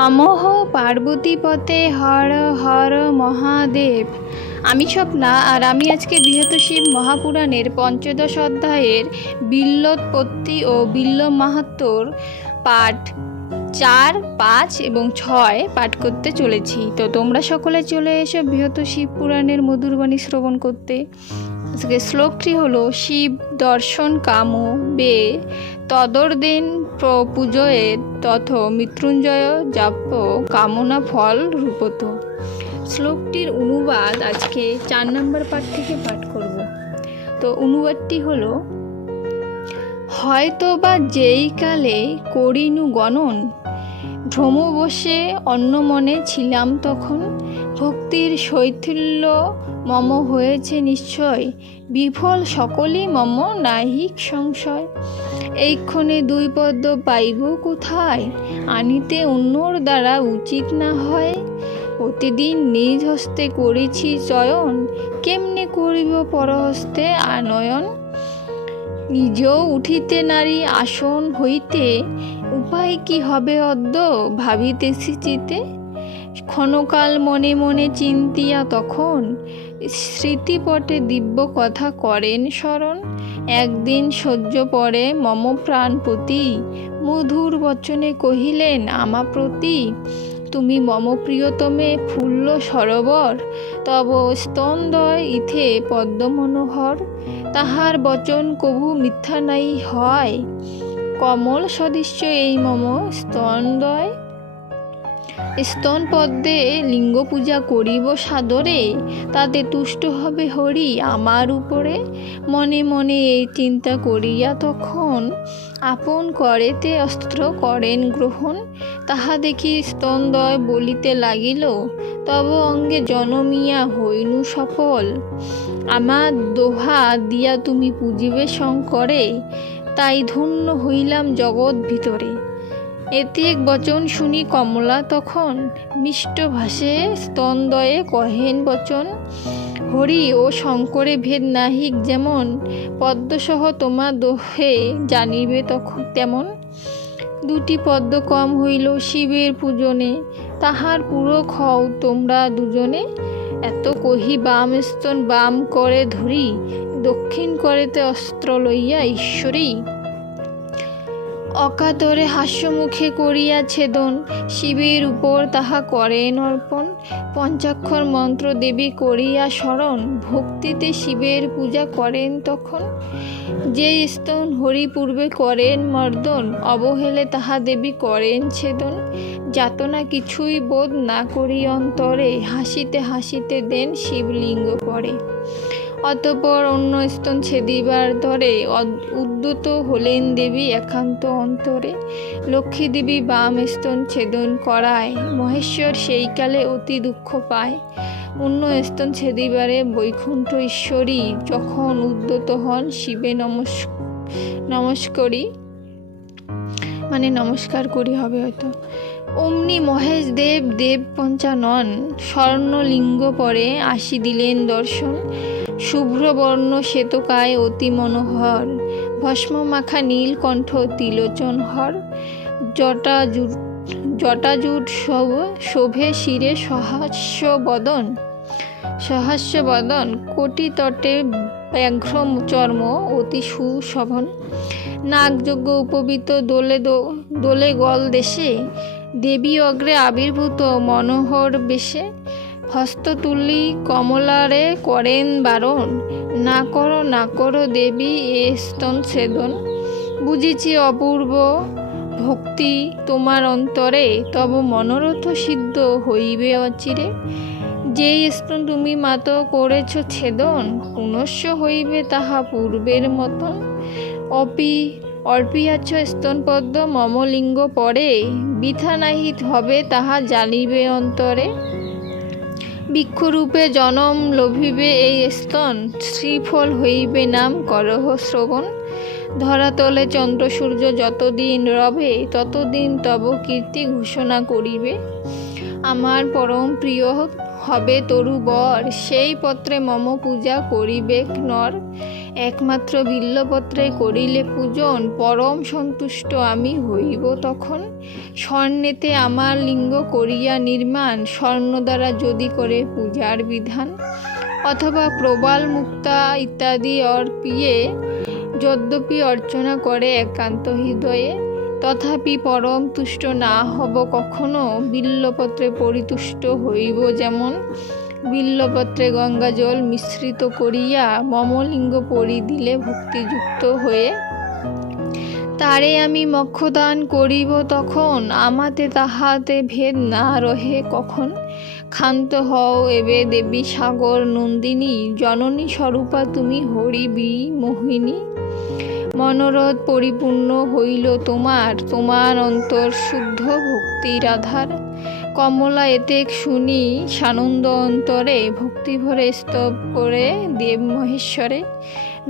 আমোহ পার্বতীপতে হর হর মহাদেব। আমি স্বপ্না, আর আমি আজকে বৃহৎ শিব মহাপুরাণের পঞ্চদশ অধ্যায়ের বিল্লোৎপত্তি ও বিল্ল মাহাত্ম্যর পাঠ 4, 5 এবং 6 পাঠ করতে চলেছি। তো তোমরা সকলে চলে এসো বৃহৎ শিব পুরাণের মধুরবাণী শ্রবণ করতে। আজকে শ্লোকটি হলো, শিব দর্শন কামো বে তদর্দেন পুজোয়ে তথ মৃত্যুঞ্জয় জাপ্য কামনা ফল রূপত। শ্লোকটির অনুবাদ আজকে 4 নম্বর পাঠ থেকে পাঠ করব। তো অনুবাদটি হলো, হয়তো বা যেই কালে করিনু গণন, ভ্রমবশে অন্য মনে ছিলাম তখন, ভক্তির শৈথিল্য মম হয়েছে নিশ্চয়, বিফল সকলই মম নাহিক সংশয়। এইক্ষণে 2 পদ্ম পাইব কোথায়, আনিতে অন্যর দ্বারা উচিত না হয়। প্রতিদিন নিজ হস্তে করেছি চয়ন, কেমনে করিব পরহস্তে আনয়ন। নিজেও উঠিতে নারী আসন হইতে, উপায় কি হবে অদ্য ভাবিতেছি চিতে। ক্ষণকাল মনে মনে চিন্তিয়া তখন, স্মৃতিপটে দিব্য কথা করেন স্মরণ। একদিন সহ্য পরে মম প্রাণপতি, মধুর বচনে কহিলেন আমা প্রতি। তুমি মম প্রিয়তমে ফুল্ল সরোবর, তব স্তনদ্বয় ইথে পদ্ম মনোহর। তাহার বচন কভু মিথ্যা নাই হয়, কমল সদৃশ্য এই মম স্তনদ্বয়। স্তন পদ্মে লিঙ্গ পূজা করিব সাদরে, তাতে তুষ্ট হবে হরি আমার উপরে। মনে মনে এই চিন্তা করিয়া তখন, আপন করেতে অস্ত্র করেন গ্রহণ। তাহা দেখি স্তনদ্বয় বলিতে লাগিল, তব অঙ্গে জনমিয়া হইনু সফল। আমার দোহা দিয়া তুমি পুজিবে শঙ্করে, তাই ধন্য হইলাম জগৎ ভিতরে। এতে এক বচন শুনি কমলা তখন, মিষ্ট ভাষে স্তনদ্বয়ে কহেন বচন। হরি ও শঙ্করে ভেদ নাহিক যেমন, পদ্মসহ তোমা দোহে জানিবে তখন তেমন। 2টি পদ্ম কম হইল শিবের পূজনে, তাহার পূরক হও তোমরা দুজনে। এত কহি বাম স্তন বাম করে ধরি, দক্ষিণ করেতে অস্ত্র লইয়া ঈশ্বরী। অকাতরে হাস্যমুখে করিয়া ছেদন, শিবের উপর তাহা করেন অর্পণ। পঞ্চাক্ষর মন্ত্র দেবী করিয়া স্মরণ, ভক্তিতে শিবের পূজা করেন তখন। যে স্তন হরি পূর্বে করেন মর্দন, অবহেলে তাহা দেবী করেন ছেদন। যাতনা কিছুই বোধ না করি অন্তরে, হাসিতে হাসিতে দেন শিবলিঙ্গ পরে। অতঃপর অন্য স্তন ছেদিবার ধরে, উদ্যত হলেন দেবী একান্ত অন্তরে। লক্ষ্মী দেবী বাম স্তন ছেদন করায়, মহেশ্বর সেই কালে অতি দুঃখ পায়। অন্য স্তন ছেদিবারে বৈকুণ্ঠ ঈশ্বরী, যখন উদ্যত হন শিবে নমস্করি, মানে নমস্কার করি হবে হয়তো। অমনি মহেশ দেব দেব পঞ্চানন, স্বর্ণলিঙ্গ পরে আসি দিলেন দর্শন। শুভ্রবর্ণ শ্বেতকায় অতি মনোহর, ভস্ম মাখা নীলকণ্ঠ তিলোচন হর। জটাজুট শোভে শিরে সহাস্য বদন, কোটি তটে ব্যাঘ্র চর্ম অতি সুশোভন। নাগযজ্ঞ উপবীত দোলে গল দেশে, দেবী অগ্রে আবির্ভূত মনোহর বেশে। হস্ততুলি কমলারে করেন বারণ, না করো দেবী এ স্তন ছেদন। বুঝিছি অপূর্ব ভক্তি তোমার অন্তরে, তব মনোরথ সিদ্ধ হইবে অচিরে। যেই স্তন তুমি মাত করেছ ছেদন, পুনশ্চ হইবে তাহা পূর্বের মতন। অর্পিয়াছ স্তনপদ্ম মম লিঙ্গ পরে, বৃথা নাহি হবে তাহা জানিবে অন্তরে। বৃক্ষরূপে জনম লভিবে এই স্তন, শ্রীফল হইবে নাম করহ শ্রবণ। ধরাতলে চন্দ্র সূর্য যতদিন রবে, ততদিন তব কীর্তি ঘোষণা করিবে। আমার পরম প্রিয় হবে তরু বর, সেই পত্রে মম পূজা করিবেক নর। একমাত্র বিল্বপত্রে করিলে পূজন, পরম সন্তুষ্ট আমি হইব তখন। স্বর্ণেতে আমার লিঙ্গ করিয়া নির্মাণ, স্বর্ণ দ্বারা যদি করে পূজার বিধান। অথবা প্রবাল মুক্তা ইত্যাদি অর্পিয়ে যদ্যপি অর্চনা করে একান্ত হৃদয়ে, তথাপি পরম তুষ্ট না হব কখনো, বিল্বপত্রে পরিতুষ্ট হইব যেমন। বিল্বপত্রে গঙ্গাজল মিশ্রিত করিয়া মমলিঙ্গ পরি দিলে ভক্তিযুক্ত হয়ে, তারে আমি মোক্ষদান করিব তখন, আমাতে তাহাতে ভেদ না রহে কখন। ক্ষান্ত হও এবে দেবী সাগর নন্দিনী, জননী স্বরূপা তুমি হরি মোহিনী। মনোরথ পরিপূর্ণ হইল তোমার, তোমার অন্তর শুদ্ধ ভক্তির আধার। কমলা এতেক শুনি সানন্দ অন্তরে, ভক্তি ভরে স্তব করে দেব মহেশ্বরে।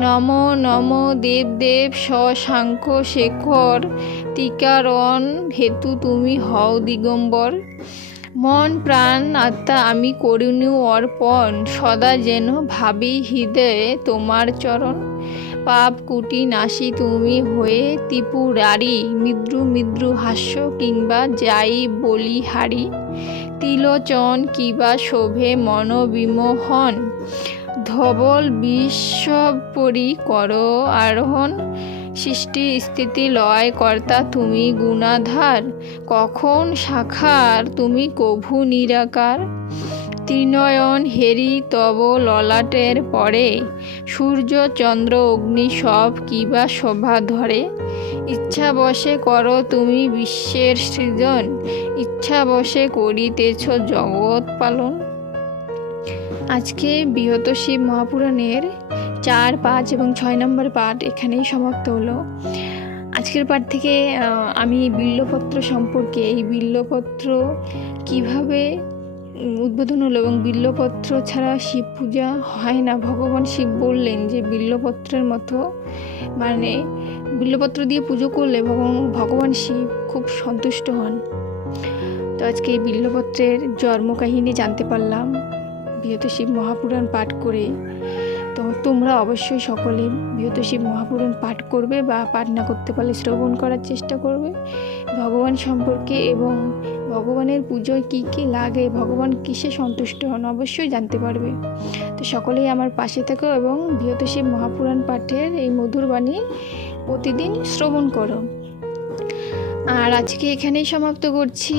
নম নম দেব দেব শশাঙ্ক শেখর, টিকারণ হেতু তুমি হও দিগম্বর। মন প্রাণ আত্মা আমি করিনু অর্পণ, সদা যেন ভাবি হৃদয়ে তোমার চরণ। পাপ কুটি নাশি তুমি হয়ে ত্রিপুরারি, মৃদু মৃদু হাস্য কিংবা যাই বলিহারি। তিলোচন কিবা শোভে মন বিমোহন, ধবল বিশ্বপরি কর আরোহণ। সৃষ্টি স্থিতি লয় কর্তা তুমি গুণাধার, কখন সাক্ষার তুমি কভু নিরাকার। ত্রিনয়ন হেরি তব ললাটের পরে, সূর্য চন্দ্র অগ্নি সব কিবা শোভা ধরে। ইচ্ছা বশে করো তুমি বিশ্বের সৃজন, ইচ্ছা বশে করিতেছ জগৎ পালন। আজকে বৃহৎ শিব মহাপুরাণের 4, 5 এবং 6 নম্বর পাঠ এখানেই সমাপ্ত হলো। আজকের পাঠ থেকে আমি বিল্বপত্র সম্পর্কে, এই বিল্বপত্র কিভাবে উদ্বোধন হলো এবং বিল্বপত্র ছাড়া শিব পূজা হয় না। ভগবান শিব বললেন যে বিল্বপত্রের মতো, মানে বিল্বপত্র দিয়ে পুজো করলে ভগবান শিব খুব সন্তুষ্ট হন। তো আজকে এই বিল্বপত্রের জন্মকাহিনী জানতে পারলাম বৃহৎ শিব মহাপুরাণ পাঠ করে। তো তোমরা অবশ্যই সকলে বৃহৎ শিব মহাপুরাণ পাঠ করবে, বা পাঠ না করতে পারলে শ্রবণ করার চেষ্টা করবে ভগবান সম্পর্কে, এবং ভগবানের পুজোয় কী কী লাগে, ভগবান কিসে সন্তুষ্ট হন অবশ্যই জানতে পারবে। তো সকলেই আমার পাশে থেকো এবং বৃহৎ শিব মহাপুরাণ পাঠের এই মধুর বাণী প্রতিদিন শ্রবণ করো। আর আজকে এখানেই সমাপ্ত করছি।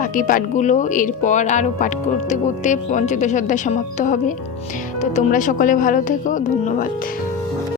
বাকি পাঠগুলো এরপর আরও পাঠ করতে করতে পঞ্চদশ অধ্যায় সমাপ্ত হবে। তো তোমরা সকলে ভালো থেকো, ধন্যবাদ।